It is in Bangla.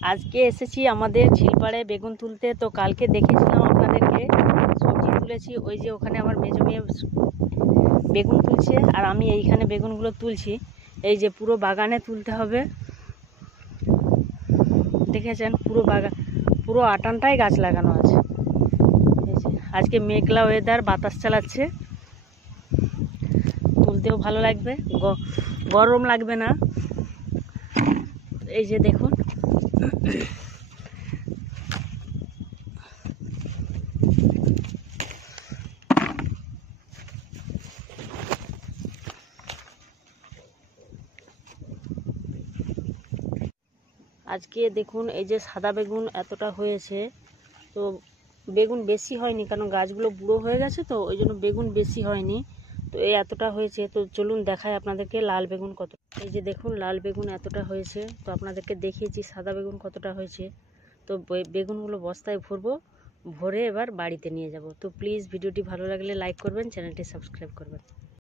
আজকে এসেছি আমাদের ঝিলপাড়ে বেগুন তুলতে। তো কালকে দেখেছিলাম আপনাদেরকে সবজি তুলেছি, ওই যে ওখানে আমার মেজো মেয়ে বেগুন তুলছে আর আমি এইখানে বেগুনগুলো তুলছি। এই যে পুরো বাগানে তুলতে হবে, দেখেছেন পুরো বাগান, পুরো আটানটাই গাছ লাগানো আছে। আজকে মেঘলা ওয়েদার, বাতাস চালাচ্ছে, তুলতেও ভালো লাগবে, গরম লাগবে না। এই যে দেখুন, আজকে দেখুন এই যে সাদা বেগুন এতটা হয়েছে। তো বেগুন বেশি হয়নি, কারণ গাছগুলো বুড়ো হয়ে গেছে, তো ওই জন্য বেগুন বেশি হয়নি। তো এই এতটা হয়েছে। তো চলুন দেখাই আপনাদেরকে লাল বেগুন কত। এই যে দেখুন লাল বেগুন এতটা হয়েছে। তো আপনাদেরকে দেখিয়েছি সাদা বেগুন কতটা হয়েছে। তো বেগুনগুলো বস্তায় ভরবো, ভরে এবার বাড়িতে নিয়ে যাব। তো প্লিজ ভিডিওটি ভালো লাগলে লাইক করবেন, চ্যানেলটি সাবস্ক্রাইব করবেন।